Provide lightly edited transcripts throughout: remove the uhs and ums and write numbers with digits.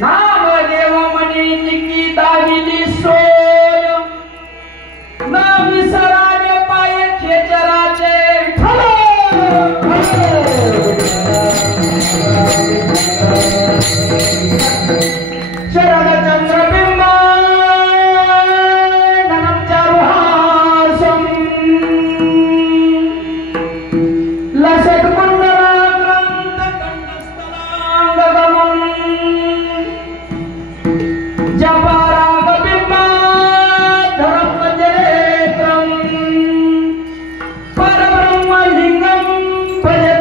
नाम देव मनी निकी दाविली सोय ना विसराने पाये खेचराचे शरद चंद्रबिंब ननम चारुहासम लसत कुंडला ग्रंथ कंठस्थलांगगमं जपरागबिंब धर्मजनेत्रं परब्रह्मलिंगं भजे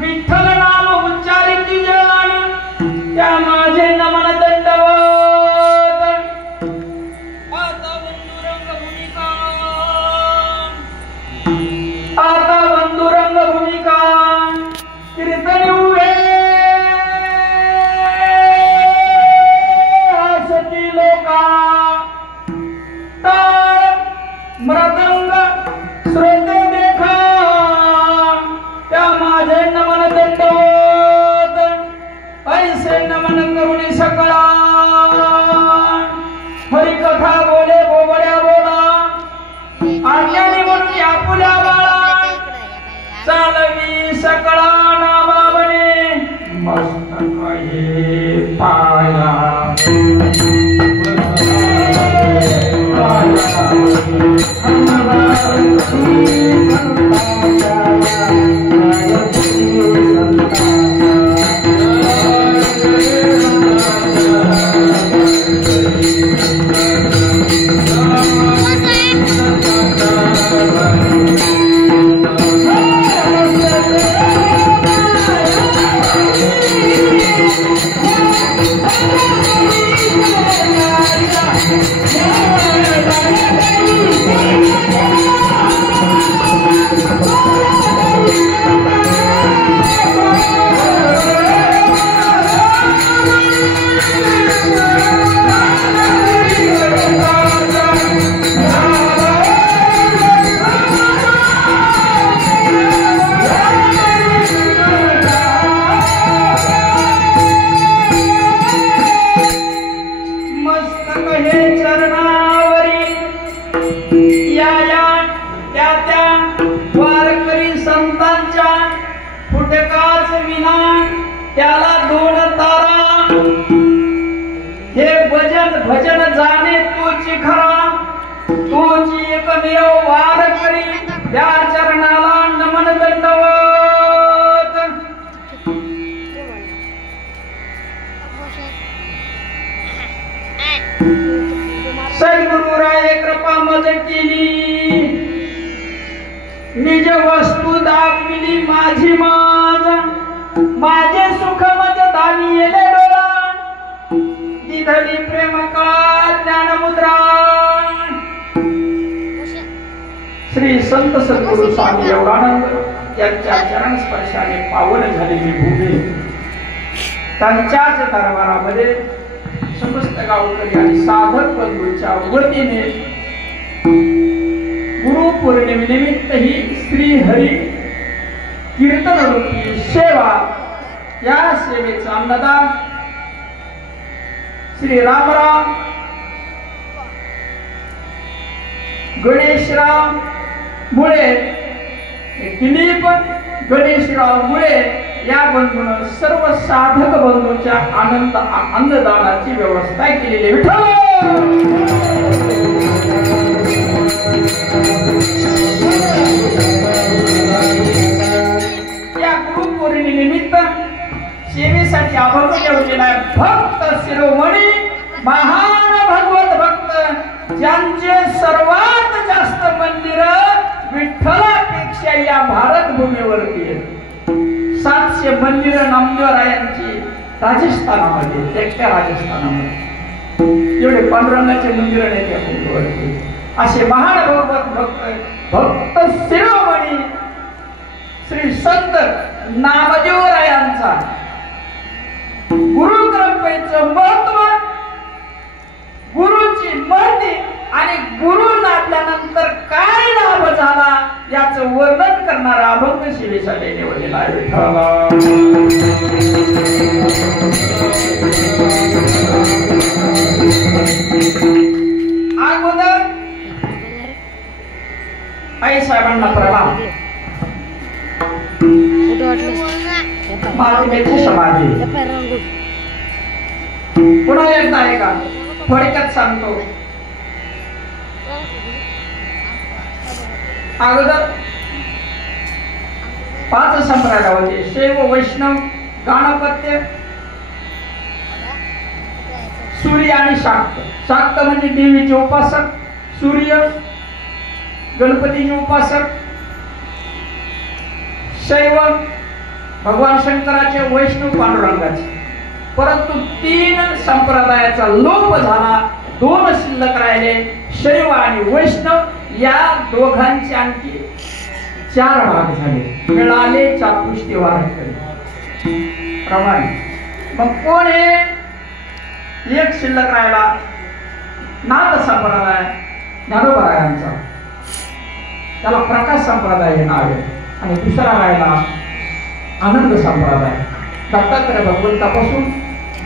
विठ्ठल नाम उच्चारित जन त्या माझे नमन दंडवत आता बंधुरंग भूमिका कीर्तन उभे हसती लोका टाळ मृदंग श्रोते देखा त्या माझे नमन दंडवत ऐसे नमन करुणी सकळा हरिकथा बोले बोबड्या बोला आज्ञाने म्हणून आपुल्या बाळा चालवी सकळा नामावणे मस्तक हे पाया त्याला दोन तारा हे भजन जाणे तोची खरा तोची एकमेव वार करी त्या चरणाला नमन दंडवत सद्गुरुराये कृपा मज केली निज वस्तू दाखविली माझी माझे सुख मज दावी येले डोळा दिधली प्रेम काळ ज्ञान मुद्रा श्री संत सद्गुरु स्वामी योगानंद यांच्या चरण स्पर्शाने पावन झालेली भूमी त्यांच्याच दरबारामध्ये समस्त गावकरी आणि साधक बंधूंच्या वतीने गुरु पौर्णिमेनिमित्त ही श्री हरी कीर्तन रूपी सेवा या सेवेचा अन्नदान श्री रामराम गणेशराव मुळे दिलीप गणेशराव मुळे या बंधूंना सर्व साधक बंधूंच्या आनंद अन्नदानाची व्यवस्था केलेली विठ्ठल या गुरु पौर्णिमेनिमित्त सेवेसाठी अभंग ठेवलेला भक्त शिरोमणी महान भगवत भक्त ज्यांचे सर्वात जास्त मंदिर विठ्ठलापेक्षा या भारत भूमीवरती आहेत 700 मंदिर नामदेवरायांची राजस्थानामध्ये एकट्या राजस्थानामध्ये एवढे पांडुरंगाचे मंदिर नाही त्या भूमीवरती असे महान भगवत भक्त शिरोमणी श्री संत नामदेवरायांचा गुरु कृपेचं महत्व गुरुची महती आणि गुरु नाटल्यानंतर काय लाभ झाला याचं वर्णन करणारा अभंग शिवेसाठी निवडलेला आहे विठ्ठला अगोदर आई साहेबांना प्रणाम महात्म्याची समाधी पुन्हा एकदा आहे का थोडक्यात सांगतो अगोदर 5 संप्रदाय होते शैव वैष्णव गाणपत्य सूर्य आणि शाक्त शाक्त म्हणजे देवीचे उपासक सूर्य गणपतीचे उपासक शैव भगवान शंकराचे वैष्णव पांडुरंगाचे परंतु 3 संप्रदायाचा लोप झाला 2 शिल्लक राहिले शैव आणि वैष्णव या दोघांचे आणखी 4 भाग झाले मिळाले चातुष्टी वारकरी प्रमाणे मग कोण आहे? एक शिल्लक राहिला नाथ संप्रदाय ज्ञानोबरायांचा, त्याला प्रकाश संप्रदाय हे नाव आहे. आणि दुसरा राहिला आनंद संप्रदाय, दत्तात्रय भगवंतापासून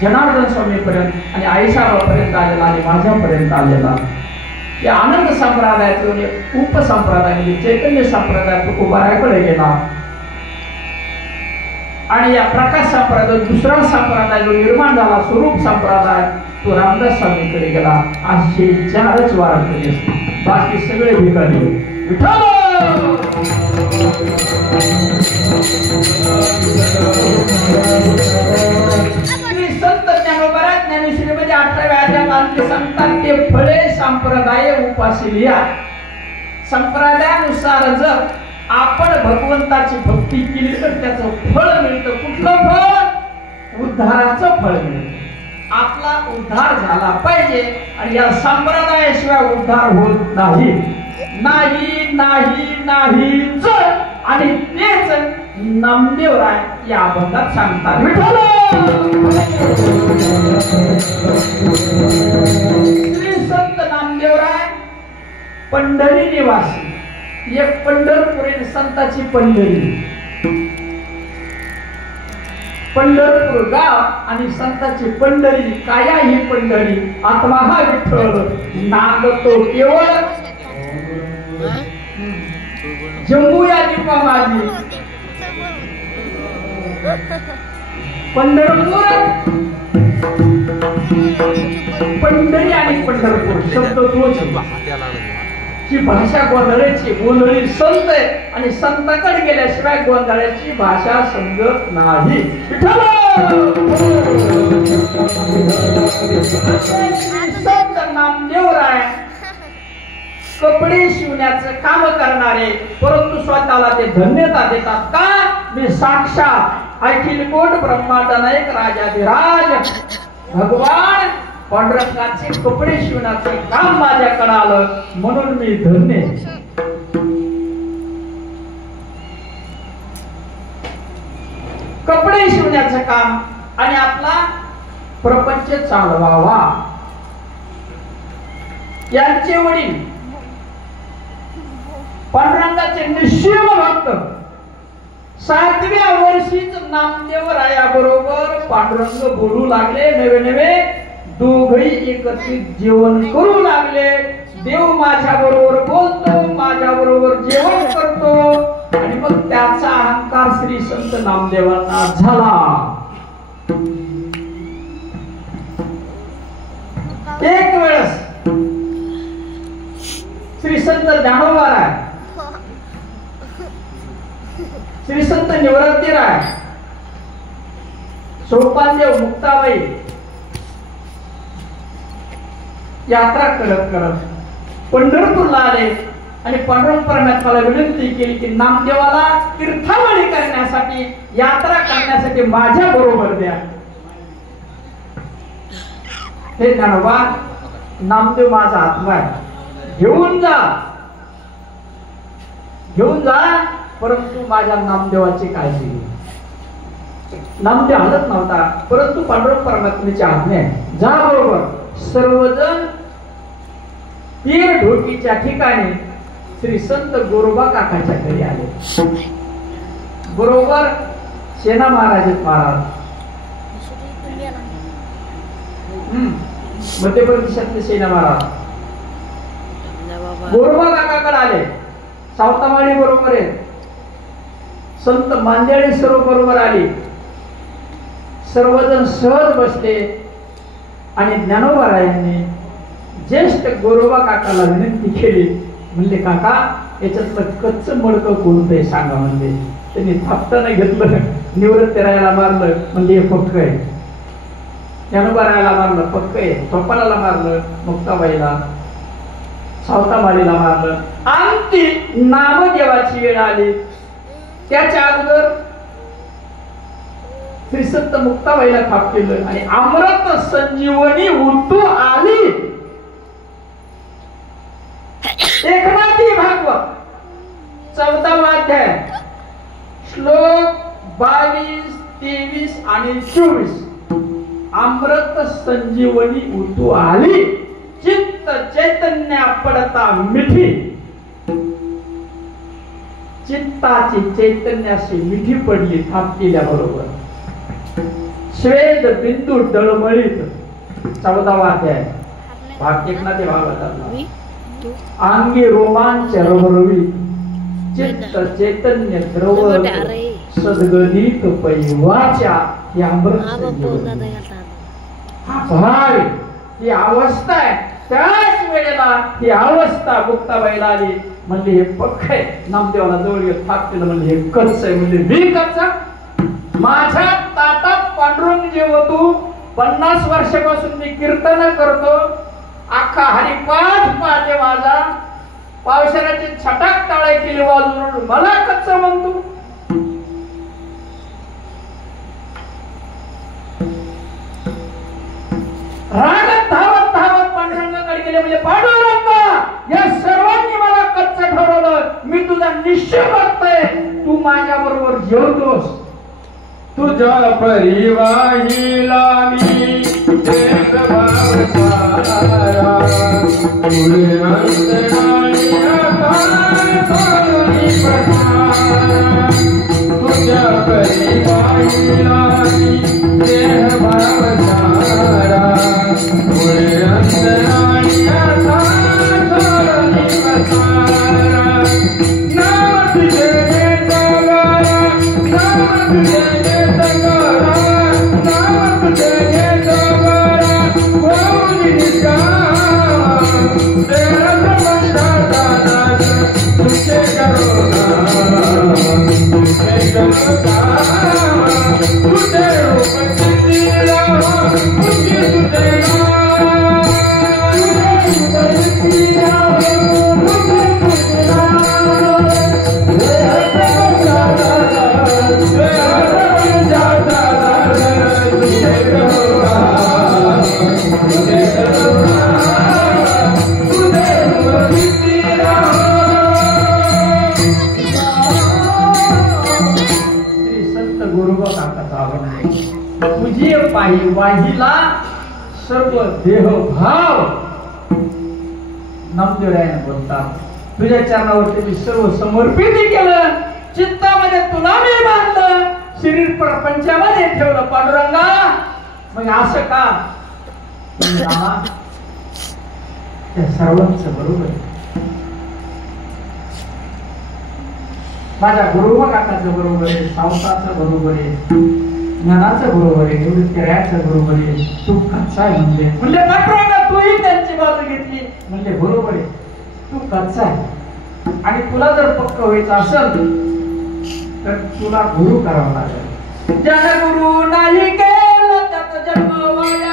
जनार्दन स्वामीपर्यंत आणि आईसाहेबापर्यंत आलेला आणि माझ्यापर्यंत आलेला. या आनंद संप्रदायातून उपसंप्रदाय म्हणजे चैतन्य संप्रदाय तुकोबाराकडे गेला. आणि या प्रकाश संप्रदाय दुसरा संप्रदाय जो निर्माण झाला स्वरूप संप्रदाय तो रामदास स्वामीकडे गेला. असे 4च वारकरी असते, बाकी सगळे भिकारी. विठ्ठल संत ज्ञानोबा ज्ञानेश्वरीमध्ये 18व्या अध्यायात सांगतात ते फळे संप्रदाय उपासिलिया. संप्रदायानुसार जर आपण भगवंताची भक्ती केली तर त्याचं फळ मिळतं. कुठलं फळ? उद्धाराचं फळ मिळतं. आपला उद्धार झाला पाहिजे आणि या संप्रदायाशिवाय उद्धार होत नाही. नाही नाही नाहीच. आणि तेच नामदेवराय या अभंगात सांगतात. विठ्ठल श्री संत नामदेवराय पंढरी निवासी. एक पंढरपुरी संताची पंढरी, पंढरपूर गाव आणि संताची पंढरी. काया ही पंढरी, आत्मा हा विठ्ठल. नांदतो केवळ जम्मू या दीपा माझी. पंढरपूर पंढरी आणि पंढरपूर शब्द तोच. ची भाषा गोंधळाची गोंधळी संत आहे आणि संताकडे गेल्याशिवाय गोंधळाची भाषा समजत नाही. संत नामदेवराय कपडे शिवण्याचं काम करणारे, परंतु स्वतःला ते धन्यता देतात. का? मी साक्षात अखिल कोट ब्रह्मांड नायक राजाधिराज भगवान पांडुरंगाचे कपडे शिवण्याचे काम माझ्याकडे आलं म्हणून मी धन्य. कपडे शिवण्याचं काम आणि आपला प्रपंच चालवावा. यांचे वडील पांडुरंगाचे निश्चिम भक्त 7व्या वर्षीच नामदेवराया बरोबर पांडुरंग बोलू लागले. नवे नवे दोघही एकत्रित जेवण करू लागले. देव माझ्या बरोबर बोलतो, माझ्या बरोबर जेवण करतो. आणि मग त्याचा अहंकार श्री संत नामदेवांना झाला. एक वेळेस श्री संत ज्ञानोबाराय, श्री संत निवृत्तीराय, सोपानदेव, मुक्ताबाई यात्रा करत करत पंढरपूरला आले आणि पांडुरंग परमात्म्याला विनंती केली की नामदेवाला तीर्थावळी करण्यासाठी, यात्रा करण्यासाठी माझ्या बरोबर द्या. हे ज्ञानोबा, नामदेव माझा आत्मा आहे, घेऊन जा, घेऊन जा, परंतु माझ्या नामदेवाची काळजी घे. नामदेव हलत नव्हता, परंतु पांडुरंग परमात्म्याची आज्ञा आहे, जा बरोबर. सर्वजण पीर ढोकीच्या ठिकाणी श्री संत गोरोबा काकाच्या घरी आले. बरोबर सेना महाराज महाराज मध्य प्रदेशातले सेना महाराज गोरोबा काकाकडे आले. सावतामाळी बरोबर आहे, संत मांदेळी सर्व बरोबर आली. सर्वजण सहज बसले आणि ज्ञानोबारायांनी ज्येष्ठ गोरोबा काकाला विनंती केली. म्हणले, काका याच्यातलं कच्च मडकं कोणतं आहे सांगा. म्हणजे त्यांनी थापताना घेतलं, निवृत्तीरायाला मारलं, म्हणजे हे पक्क आहे. ज्ञानोबारायाला मारलं, पक्क आहे. सोपानाला मारलं, मुक्ताबाईला, सावतामाळीला मारलं. आणि नामदेवाची वेळ आली. त्याच्या अगोदर श्री संत मुक्ताबाईला थाप केलं आणि अमृत संजीवनी उतू आली. एकनाथी भागवत 14वा अध्याय श्लोक 22, 23 आणि 24 अमृत संजीवनी उतू आली, चित्त चैतन्य पडता मिठी, चित्ताची चैतन्याशी मिठी पडली थाप केल्याबरोबर, श्वेत बिंदू डळमळीत 14वा अध्याय भाग 1 ना ते भागात अंगी रोमांच रवरवी, चित्त चैतन्य द्रव सद्गदित पैवाच्या या अमृत हा भाव ही अवस्था आहे. त्याच वेळेला ही अवस्था मुक्ताबाईला आली. म्हणजे हे पक्ष आहे. नामदेवाला जवळ येत थाप केलं, म्हणजे हे कच्च आहे. म्हणजे मी कच्चा, माझ्या ताटात पांडुरंग जे होतो 50 वर्षापासून मी कीर्तन करतो, अख्खा हरिपाठ पाहते माझा, पावसाळ्याची छटाक टाळे केली वाजून मला कच्च म्हणतो. रागात धावत धावत पांडुरंगाकडे गेले, म्हणजे पांडुरंग या सर्वांनी मला कच्च ठरवलं, मी तुझा निश्चय करतोय, तू माझ्या बरोबर जेवतोस. तुझ्या परिवाहीला मी देव भाव सारा, तुझे अंतराळी आकार करुणी प्रसारा. तुझ्या परिवाहीला मी देव भाव सारा, तुझे अंतराळी आकार करुणी प्रसारा. नाम तुझे जगारा, नाम तुझे वाहिला सर्व देह भाव. नामदेवरायाने बोलतात, तुझ्या चरणावरती मी सर्व समर्पित केलं, चित्तामध्ये तुला मी बांधलं, शरीर प्रपंचामध्ये ठेवलं. पांडुरंगा मग असं का? त्या सर्वांचं बरोबर आहे. माझ्या गुरुबा काकाचं बरोबर आहे, सावताचं बरोबर आहे, ज्ञानाचं बरोबर आहे, निवृत्तीरायाचं बरोबर आहे. तू कच्चा आहे म्हणजे पांडुरंगा तूही त्यांची बाजू घेतली. म्हणजे बरोबर आहे, तू कच्चा आहे आणि तुला जर पक्क व्हायचं असेल तर तुला गुरु करावा लागेल. ज्याला गुरु नाही केला त्याचा जन्म वाया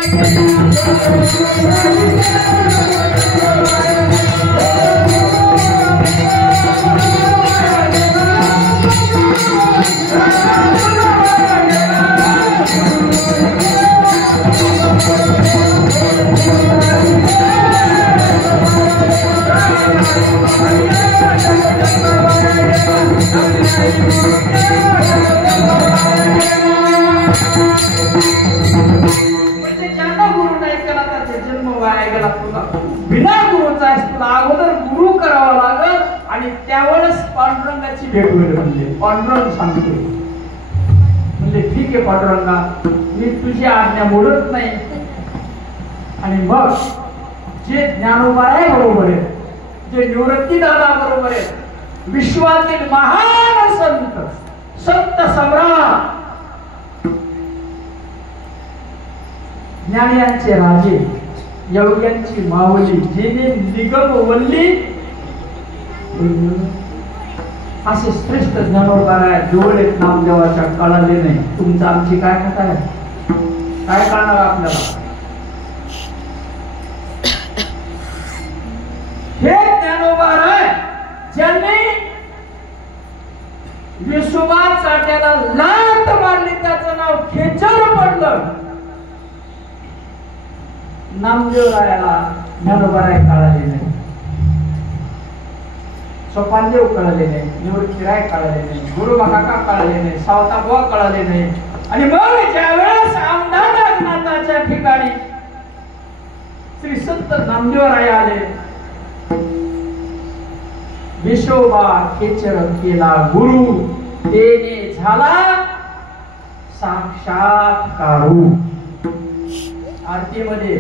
म्हणजे ज्यांना गुरु नाही केला त्याचा जन्म वाया गेला. तुला बिना गुरुचा आहेस, तुला अगोदर गुरु करावा लागल आणि त्यावेळेस पांडुरंगाची भेट होईल. म्हणजे पांडुरंग सांगतो, म्हणजे ठीक आहे पांडुरंगा, मी तुझी आज्ञा मोडत नाही. आणि मग जे ज्ञानोबा आहे बरोबर आहे, जे निवृत्ती दादा बरोबर आहे, विश्वातील महान संत, संत सम्राट, ज्ञानियांचे राजे, योग्यांची मावली, जिने निगम वल्ली, असे श्रेष्ठ ज्ञानोबा डोळे नामदेवाच्या कळाले नाही. तुमचं आमची काय कथा आहे? काय कळणार आपल्याला? हे ज्ञानोबा ज्यांनी विसुबा चाट्याला लात मारली, त्याचं नाव खेचर पडलं. नामदेव रायाला ज्ञानोबा राय कळाले नाही. सोपानदेव कळले नाही, निवृत्ती राय कळले नाही, गुरुबा काका कळले नाही, सावताबुवा कळले नाही. आणि मग ज्या वेळेस आमदार नाथाच्या ठिकाणी श्री संत नामदेवराय आले, विशोबा खेचर केला गुरु, तेने झाला साक्षात्कारू. आरतीमध्ये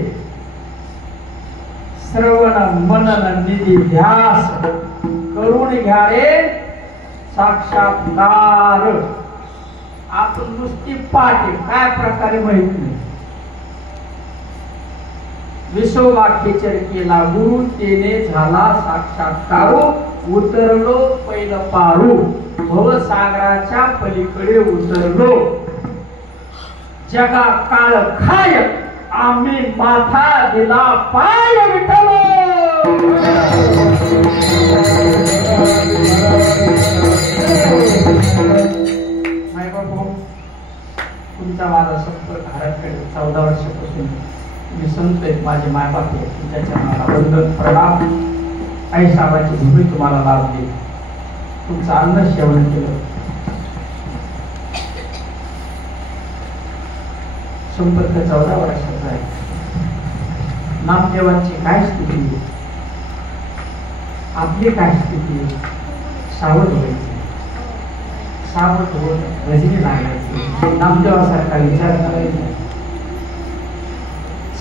श्रवण मनन निधी ध्यास करून घ्या रे साक्षात्कार. आपण नुसती पाठी काय प्रकारे माहित नाही. विशोबा खेचर केला गुरु, तेने झाला साक्षात्कारू. उतरलो पहिलं पारू, भवसागराच्या पलीकडे उतरलो. जगा काळ खाय, आम्ही माथा दिला पाय विठ्ठल. मायबापू, तुमचा माझा संपर्क हरकडे 14 वर्षापासून मी संत आहेत, माझे मायबाप आहेत. तुमच्या चरणाला वंदन प्रणाम. आई साहेबांची भूमी तुम्हाला लाभली, तुमचं अन्न सेवन केलं. संपर्क 14 वर्षाचा आहे. नामदेवांची काय स्थिती, आपली काय स्थिती, सावध व्हायची, सावध होऊन रजनी लागायची, नामदेवासारखा विचार करायचा.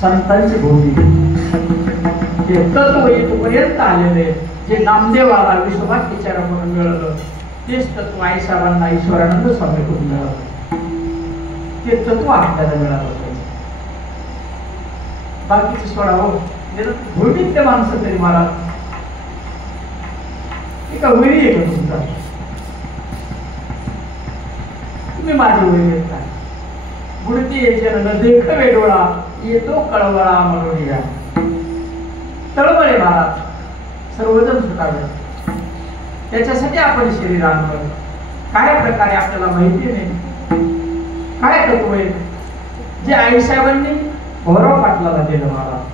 संतांची भूमी ते तत्व इथपर्यंत आलेले, जे नामदेवाला विश्वभर विचारा म्हणून मिळालं, तेच तत्व आई साहेबांना ईश्वरानंद स्वामीकडून मिळालं. ते तत्व आपल्याला मिळालं पाहिजे. बाकीचे सोडा हो, भूमीत ते माणसं तरी मला एका वैरी आहे का तुमचा? तुम्ही माझी वैरी येत नाही. बुडती याच्या न देख वेडोळा, येतो कळवळा म्हणून या तळमळे महाराज सर्वजण सुटावे. त्याच्यासाठी आपण शरीर आणतो. काय प्रकारे आपल्याला माहिती नाही, काय तत्व आहे जे आईसाहेबांनी भैरव पाटलाला दिलं, महाराज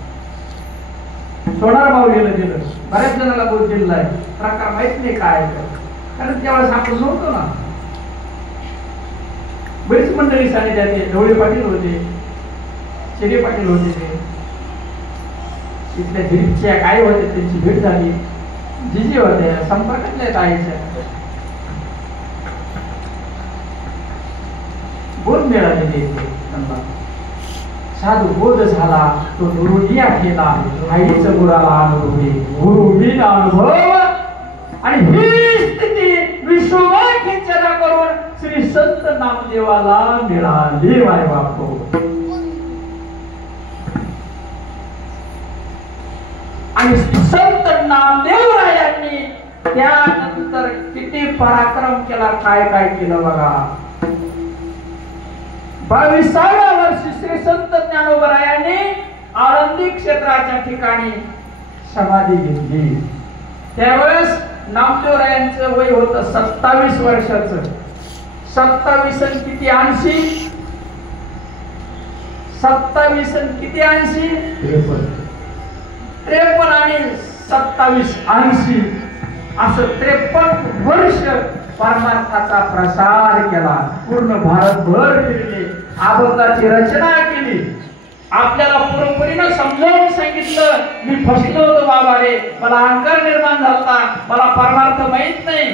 सोनार माऊलीला दिलं, बऱ्याच जणांना बोध दिलेला आहे. प्रकार माहित नाही काय, कारण त्यावेळेस आपण नव्हतो ना. बरीच मंडळी सानिध्यात ढवळे पाटील होते, शेरे पाटील होते, ते तिथल्या दिलीपच्या काय होते त्यांची भेट झाली. जिजी होते संपर्कातल्या आईच्या, बोध मिळालेली त्यांना. साधू बोध झाला तो गुरुनिया केला, आईचं गुराला अनुभवली, गुरुहीन अनुभव. आणि ही स्थिती विश्वभर खिंचना करून श्री संत नामदेवाला मिळाली. माय बापू, आणि संत नामदेवरायांनी त्यानंतर किती पराक्रम केला, काय काय केलं बघा. 22व्या वर्षी श्री संत ज्ञानोबरायांनी आळंदी क्षेत्राच्या ठिकाणी समाधी घेतली. त्यावेळेस नामदेवरायांचं वय होतं 27 वर्षाचं. 27 आणि किती 80, 27 आणि किती 80, 53 आणि 27 80 असं 53 वर्ष परमार्थाचा प्रसार केला. पूर्ण भारतभर फिरले, अभंगाची रचना केली. आपल्याला पुरोपुरीनं समजावून सांगितलं, मी फसलो होतो बाबा रे, मला अहंकार निर्माण झाला, मला परमार्थ माहित नाही.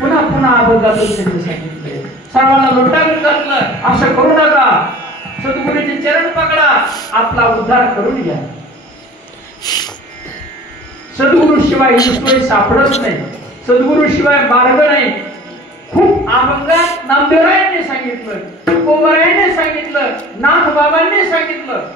पुन्हा पुन्हा अभंगातून त्यांनी सांगितले, सर्वांना लुटावून घातलं, असं करू नका, सद्गुरूचे चरण पकडा, आपला उद्धार करून घ्या. सद्गुरु शिवाय ईश्वर सापडत नाही, सद्गुरु शिवाय मार्ग नाही. खूप अभंगात नामदेवरायांनी सांगितलं, तुकोबरायांनी सांगितलं, नाथ बाबांनी सांगितलं.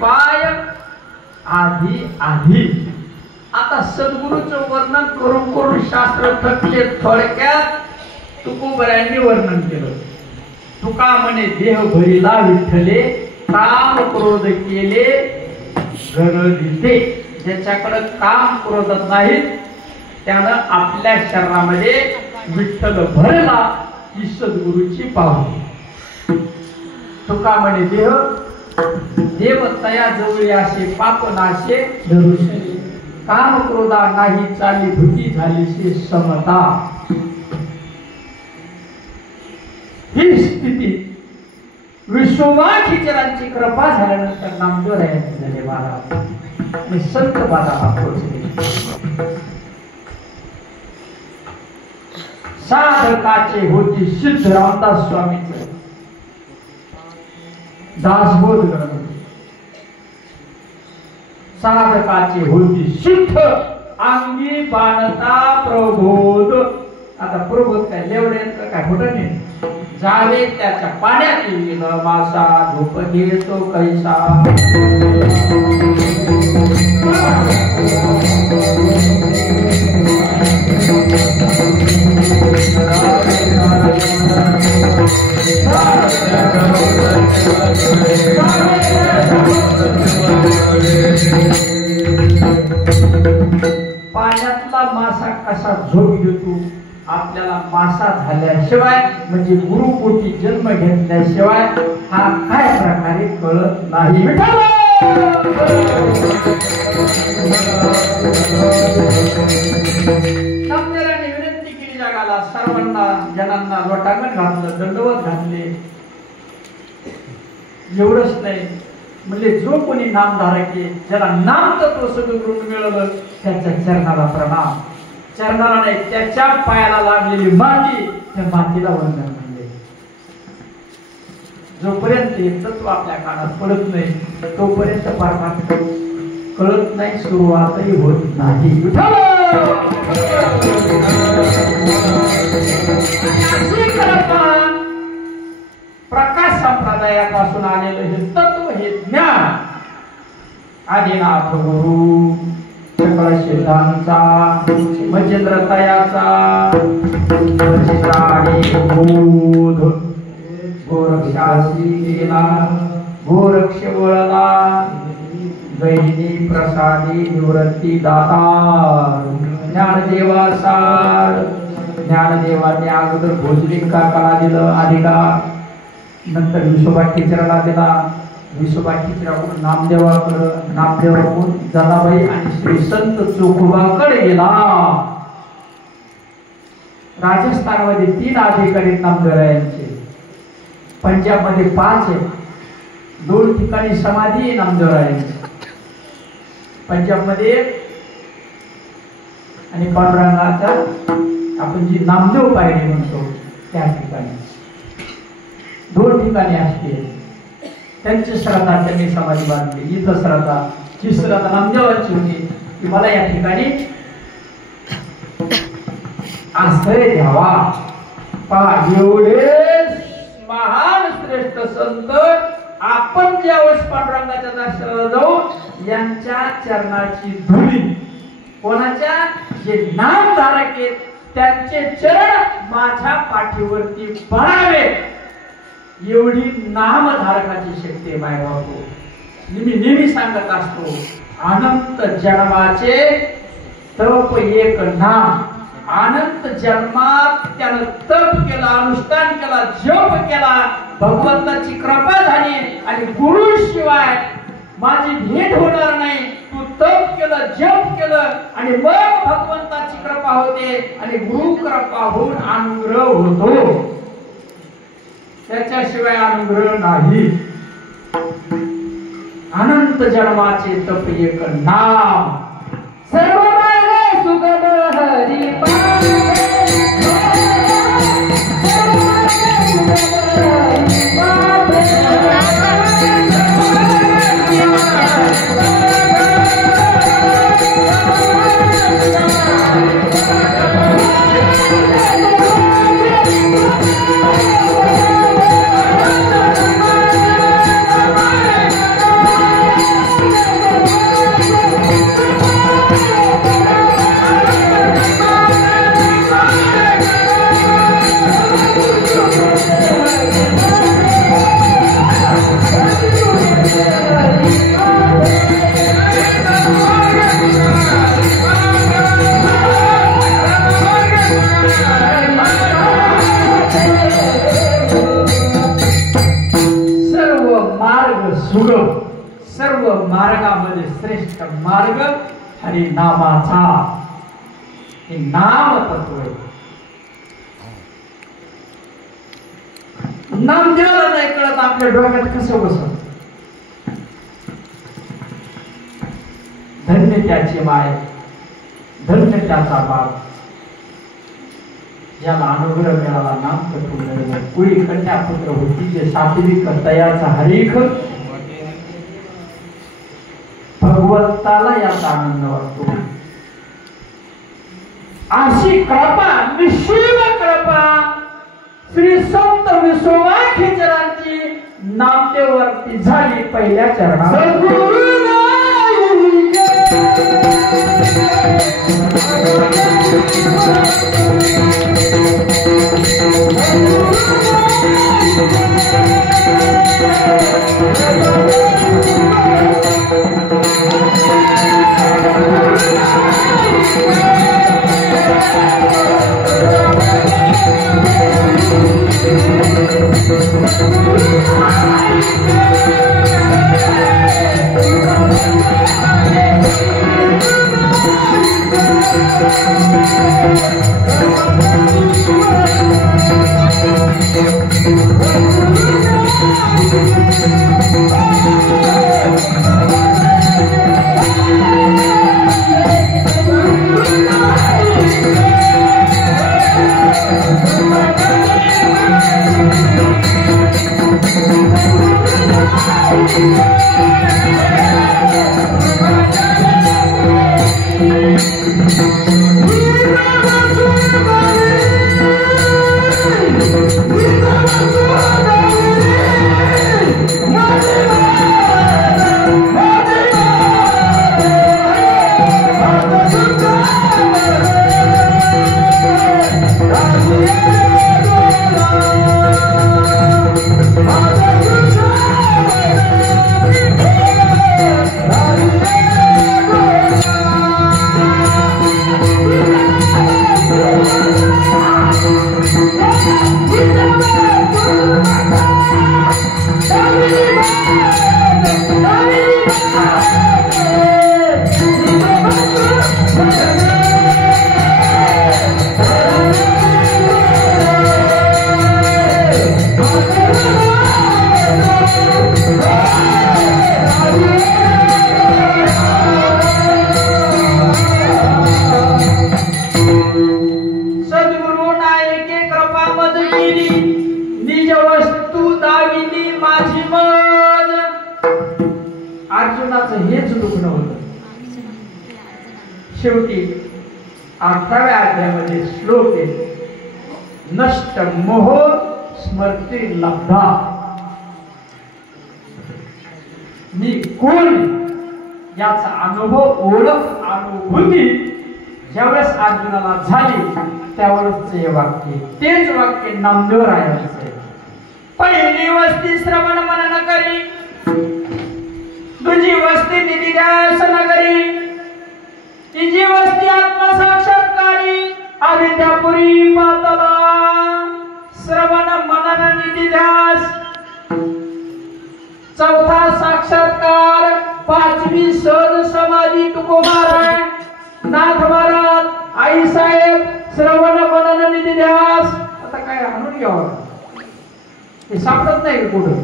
पाय आधी आधी. आता सद्गुरूचं वर्णन करून करून शास्त्र थकले. थोडक्यात तुकोबऱ्यांनी वर्णन केलं. तुका म्हणे देह भरिला विठ्ठले, काम क्रोध केले गरजिते. ज्याच्याकडे काम क्रोध नाहीत त्यानं आपल्या शरीरामध्ये विठ्ठल भरला ही सद्गुरूची पावली. तुका म्हणे देह देव तया जवळी असे पाप नाशे धरुषे, काम क्रोधा नाही चाली भूती झालीशी समता. ही स्थिती विश्वमाखिचरांची कृपा झाल्यानंतर नामदेवरायांनी झाले महाराज आणि संत बाजाला पोहोचले. साधकाचे होती सिद्ध रामदास स्वामींचे दासबोध ग्रंथ. साधकाचे होती सिद्ध अंगी बाणता प्रबोध. आता प्रबोध काय लेवड्यांचं काय कुठं नाही. जावे त्याच्या पाण्यात येईल मासा, झोप घेतो कैसा. पाण्यातला मासा कसा झोप घेतो आपल्याला मासा झाल्याशिवाय म्हणजे गुरुपोटी जन्म घेतल्याशिवाय हा काय प्रकारे कळत नाही. नामदेवांनी विनंती केली जगाला, सर्वांना जनांना लोटांगण घातलं, दंडवत घातले. एवढंच नाही म्हणजे जो कोणी नामधारक आहे ज्याला नाम तत्व सद्गुरून मिळवलं त्याच्या चरणाला प्रणाम. चरणाला नाही त्याच्या पायाला लागलेली माती त्या मातीला वंदन म्हणले. जोपर्यंत हे तत्व आपल्या कानात पडत नाही तोपर्यंत परमार्थ कळत नाही, सुरुवातही होत नाही. प्रकाश संप्रदायापासून आलेलं हे तत्व हे ज्ञान आदिनाथ गुरु सकळ सिद्धांचा मजेंद्र तयाचा बोध गोरक्षासी केला गोरक्ष वळला गैनी प्रसादी निवृत्ती दाता ज्ञानदेवा सार. ज्ञानदेवाने अगोदर भोजलिंग काकाला दिलं अधिकार, नंतर विश्वभाटीचराला दिला, विश्वभाटीचराकडून नामदेवाकडं, नामदेवाकडून जनाबाई आणि श्री संत चोखोबाकडे गेला. राजस्थानमध्ये 3 अधिकारी नामदेवरायांचे, पंजाब मध्ये 5 आहेत, 2 ठिकाणी समाधी नामदेवरायांची. पंजाबमध्ये आणि पांडुरंगाचा आपण जी नामदेव पायरी म्हणतो त्या ठिकाणी 2 ठिकाणी असते त्यांची श्रद्धा त्यांनी समाधी बांधली. इथं श्रद्धा जी श्रद्धा नामदेवाची होती ती मला या ठिकाणी आश्रय द्यावा. एवढे महान श्रेष्ठ संत आपण ज्यावेळेस पांडुरंगाच्या दर्शनाला जाऊ यांच्या चरणाची धुळी कोणाच्या जे नामधारक आहेत त्यांचे चरण माझ्या पाठीवरती पडावे एवढी नामधारकाची शक्ती माय बाबू. मी नेहमी सांगत असतो अनंत जन्माचे तप एक नाम. अनंत जन्मात त्यानं तप केला, अनुष्ठान केला, जप केला, भगवंताची कृपा झाली आणि गुरु शिवाय माझी भेट होणार नाही. तू तप केलं, जप केलं आणि मग भगवंताची कृपा होते आणि गुरु कृपा होऊन अनुग्रह होतो. त्याच्याशिवाय अनुग्रह नाही. अनंत जन्माचे तप एक नाम. सर्व मार्ग सुगम हरी सुगम. सर्व मार्गामध्ये श्रेष्ठ मार्ग हरिनामाचा. हे नाम तत्व आहे. नाम देवाला नाही कळत आपल्या डोक्यात कसं बसत. धन्य त्याची माय, धन्य त्याचा बाप ज्याला अनुग्रह मिळाला. नाम तत्व कुळी कन्या पुत्र होती जे सात्विक तयाचा हरीख. भगवंताला याचा आनंद वाटतो. अशी कृपा निशिम कृपा श्री संत विश्वमाखेचरांची नामदेवावरती झाली पहिल्या चरणात. We शेवटी 18व्या अध्यायामध्ये श्लोक आहे, नष्ट मोह स्मृती लब्धा. मी कोण याचा अनुभव, ओळख, अनुभूती ज्यावेळेस अर्जुनाला झाली त्यावेळेस हे वाक्य, तेच वाक्य नामदेव रायांचं आहे. पहिली वस्ती श्रवण मनन करी, तुझी वस्ती निधिध्यास नगरी, तिची वस्ती आत्मसाक्षात्कारी अविद्यापुरी पातला. श्रवण मनन निधिध्यास, चौथा साक्षात्कार, पाचवी सहज समाधी तुकोबार नाथ महाराज, आई साहेब, श्रवण मनन निधिध्यास. आता काय आणून घ्यावं, हे सापडत नाही कुठं.